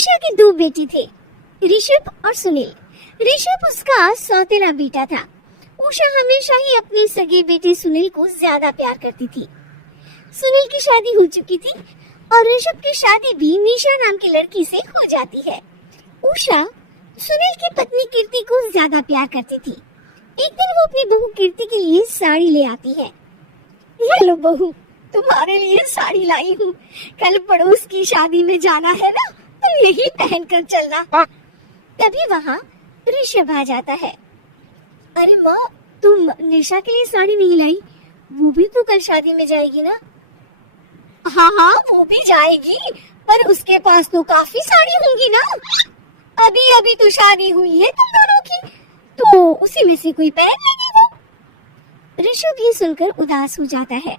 उषा के दो बेटे थे, ऋषभ और सुनील। ऋषभ उसका सौतेला बेटा था। उषा हमेशा ही अपने सगे बेटे सुनील को ज्यादा प्यार करती थी। सुनील की शादी हो चुकी थी और ऋषभ की शादी भी निशा नाम की लड़की से हो जाती है। उषा सुनील की पत्नी कीर्ति को ज्यादा प्यार करती थी। एक दिन वो अपनी बहू कीर्ति के लिए साड़ी ले आती है। ये लो बहू, तुम्हारे लिए साड़ी लाई हूँ। कल पड़ोस की शादी में जाना है ना, तुम यही पहन कर चलना। तभी वहाँ ऋषभ आ जाता है। अरे माँ, तुम निशा के लिए साड़ी नहीं लाई? वो भी तो कल शादी में जाएगी ना? हाँ हाँ, वो भी जाएगी, पर उसके पास तो काफी साड़ी होंगी ना। अभी अभी तो शादी हुई है तुम दोनों की, तो उसी में से कोई पहन लेगी वो। ऋषभ ये सुनकर उदास हो जाता है।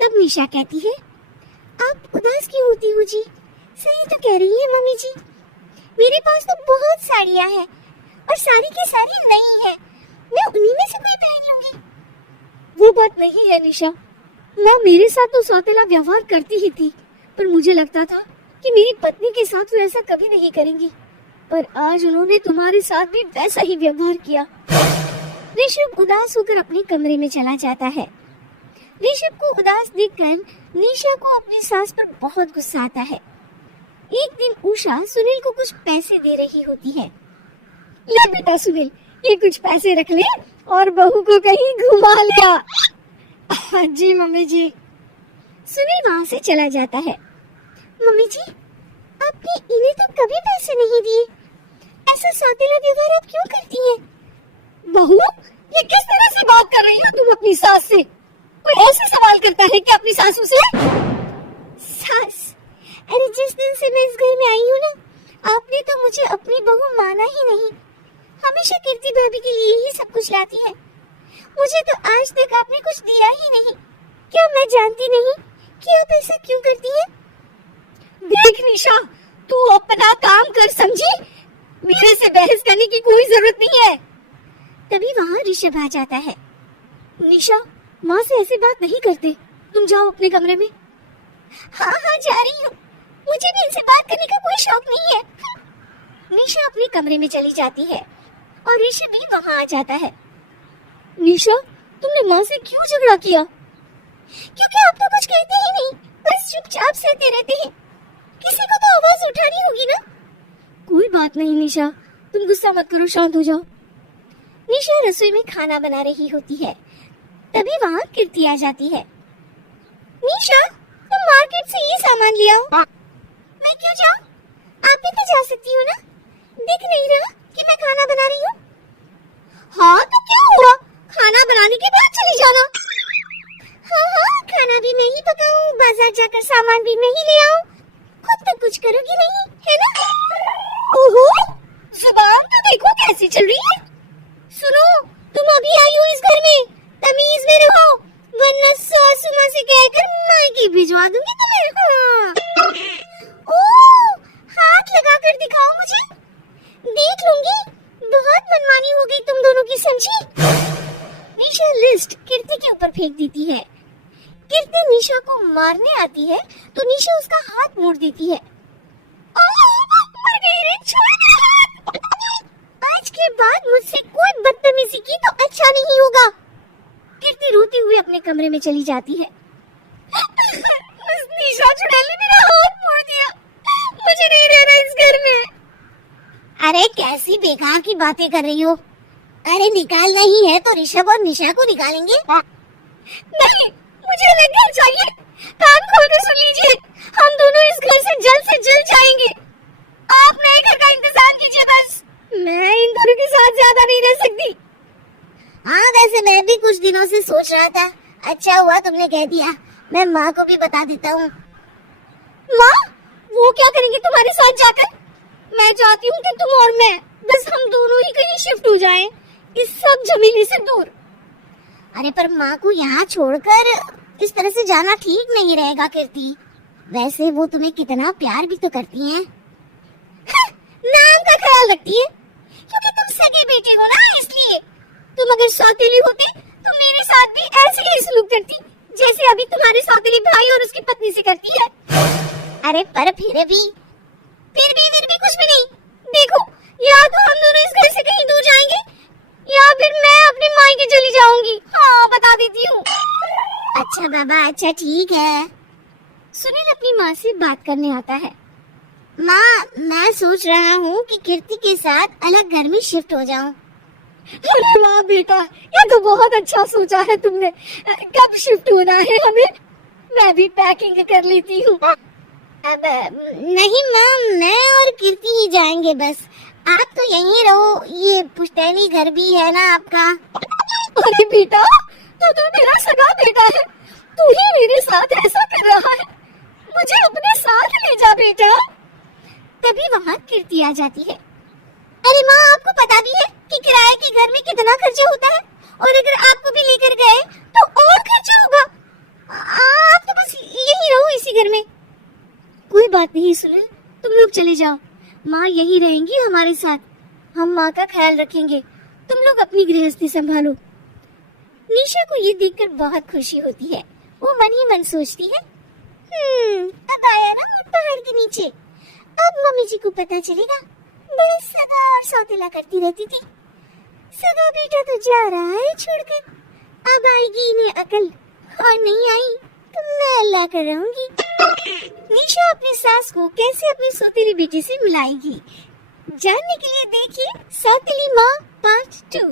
तब निशा कहती है, आप उदास क्यों होती हो जी? सही तो कह रही है मम्मी जी, मेरे पास तो बहुत साड़ियाँ हैं और सारी की सारी नई है। मैं उन्हीं में से कोई पहन लूंगी। वो बात नहीं है निशा, माँ मेरे साथ तो सौतेला व्यवहार करती ही थी, पर मुझे लगता था कि मेरी पत्नी के साथ वो ऐसा कभी नहीं करेंगी, पर आज उन्होंने तुम्हारे साथ भी वैसा ही व्यवहार किया। ऋषभ उदास होकर अपने कमरे में चला जाता है। ऋषभ को उदास देखकर निशा को अपनी सास पर बहुत गुस्सा आता है। एक दिन उषा सुनील को कुछ पैसे दे रही होती है। ले बेटा सुनील, ये कुछ पैसे रख ले और बहू को कहीं घुमा लिया। जी मम्मी जी। सुनील वहाँ से चला जाता है। मम्मी जी, आपने इन्हें तो कभी पैसे नहीं दिए, ऐसा सौतेला व्यवहार आप क्यों करती हैं? बहू, ये किस तरह से बात कर रही हो तुम अपनी सास से? कोई ऐसे सवाल करता है कि अपनी सासू से? सास? अरे जिस दिन से मैं इस घर में आई हूँ ना, आपने तो मुझे अपनी बहू माना ही नहीं। हमेशा कीर्ति भाभी के लिए ही सब कुछ लाती है। मुझे तो आज तक आपने कुछ दिया ही नहीं। क्या मैं जानती नहीं कि आप ऐसा क्यों करती हैं? देख निशा, तू अपना काम कर, समझी? मेरे से बहस करने की कोई जरूरत नहीं है। तभी वहाँ ऋषभ आ जाता है। निशा, माँ से ऐसी बात नहीं करते, तुम जाओ अपने कमरे में। हाँ हाँ, जा रही हूँ, मुझे भी इनसे बात करने का कोई शौक नहीं है। निशा अपने कमरे में चली जाती है और ऋषभ भी वहाँ आ जाता है। निशा, तुमने माँ से क्यों झगड़ा किया? क्योंकि आप तो कुछ कहते ही नहीं, बस चुपचाप सहते रहते हैं। किसी को तो आवाज उठानी होगी ना। कोई बात नहीं निशा, तुम गुस्सा मत करो, शांत हो जाओ। निशा रसोई में खाना बना रही होती है। तभी वहाँ कीर्ति आ जाती है। निशा, तुम मार्केट से ये सामान ले आओ। मैं क्यों जाऊँ? आप भी तो जा सकती हो ना। दिख नहीं रहा कि मैं खाना बना रही हूँ? हाँ तो क्या हुआ, खाना बनाने के बाद चली जाना। हाँ हाँ, खाना भी मैं ही पकाऊं, बाजार जाकर सामान भी मैं ही ले आऊं। खुद तक कुछ करोगी नहीं, है ना? ओहो, जुबान तो देखो कैसी चल रही है। सुनो, तुम अभी आई हो इस घर में, तमीज में रहो, वरना सासू माँ से कहकर मायके भिजवा दूंगी तुम्हें। हाँ। ओह, हाथ लगा कर दिखाओ मुझे, देख लूंगी। बहुत मनमानी हो गई तुम दोनों की, समझी? निशा लिस्ट कीर्ति के ऊपर फेंक देती है। कीर्ति निशा को मारने आती है तो निशा उसका हाथ मोड़ देती है। मर गई रे, छोड़ दे हाथ। आज के बाद मुझसे कोई बदतमीजी की तो अच्छा नहीं होगा। कीर्ति रोती हुई अपने कमरे में चली जाती है। उस निशा चुड़ैल ने मेरा हाथ मोड़ दिया, मुझे नहीं रहना इस घर में। अरे कैसी बेकार की बातें कर रही हो? अरे निकालना ही है तो ऋषभ और निशा को निकालेंगे। नहीं, मुझे अलग घर चाहिए। कान खोल कर सुन लीजिए, हम दोनों इस घर से जल्द जाएंगे। आप नए घर का इंतजाम कीजिए बस। मैं इन दोनों के साथ ज्यादा नहीं रह सकती। हाँ, वैसे मैं भी कुछ दिनों से सोच रहा था। अच्छा हुआ तुमने कह दिया, मैं माँ को भी बता देता हूँ। माँ, वो क्या करेंगी तुम्हारे साथ जाकर? मैं चाहती हूँ कि तुम और मैं, बस हम दोनों ही कहीं शिफ्ट हो जाएं, इस सब झमेले से दूर। अरे पर माँ को यहाँ छोड़कर इस तरह से जाना ठीक नहीं रहेगा कीर्ति। वैसे वो तुम्हें कितना प्यार भी तो करती हैं। हाँ, नाम का ख्याल रखती है, क्योंकि तुम सगे बेटे हो ना, इसलिए। तुम अगर सौतेली होते तो मेरे साथ भी ऐसे ही सलूक करती, जैसे अभी तुम्हारे सौतेली भाई और उसकी पत्नी से करती है। अरे पर फिर भी फिर भी कुछ भी नहीं। देखो, या तो हम दोनों इस घर से कहीं दूर जाएंगे या फिर मैं अपने मायके चली जाऊंगी। हाँ, बता देती हूँ। अच्छा बाबा, अच्छा ठीक है। सुनील अपनी माँ से बात करने आता है। माँ, मैं सोच रहा हूँ कि कीर्ति के साथ अलग घर में शिफ्ट हो जाऊँ। अरे वाह बेटा, ये तो बहुत अच्छा सोचा है तुमने। कब शिफ्ट होना है हमें? मैं भी पैकिंग कर लेती हूँ। अब नहीं माँ, मैं और कीर्ति ही जाएंगे बस। आप तो यहीं रहो, ये पुश्तैनी घर भी है ना आपका। अरे बेटा, तो मेरा सगा बेटा है, तू ही मेरे साथ ऐसा कर रहा है। मुझे अपने साथ ले जा बेटा। तभी वहाँ कीर्ति आ जाती है। अरे माँ, आपको पता भी है कि किराए के घर में कितना खर्चा होता है, और अगर आपको भी लेकर गए तो और खर्चा होगा। आप तो बस यहीं रहो इसी घर में। कोई बात नहीं सुनील, तुम लोग चले जाओ, माँ यहीं रहेंगी हमारे साथ। हम माँ का ख्याल रखेंगे, तुम लोग अपनी गृहस्थी संभालो। निशा को ये देखकर बहुत खुशी होती है। वो मन ही मन सोचती है, अब आया ना ऊंट पहाड़ के नीचे। अब मम्मी जी को पता चलेगा, बड़ा सगा और सौतेला करती रहती थी। सगा बेटा तो जा रहा है छोड़कर, अब आएगी इन्हें अकल, और नहीं आई तो मैं अल्लाह कर रहूंगी। निशा अपनी सास को कैसे अपनी सौतेली बेटी से मिलाएगी, जानने के लिए देखिए सौतेली माँ पार्ट 2।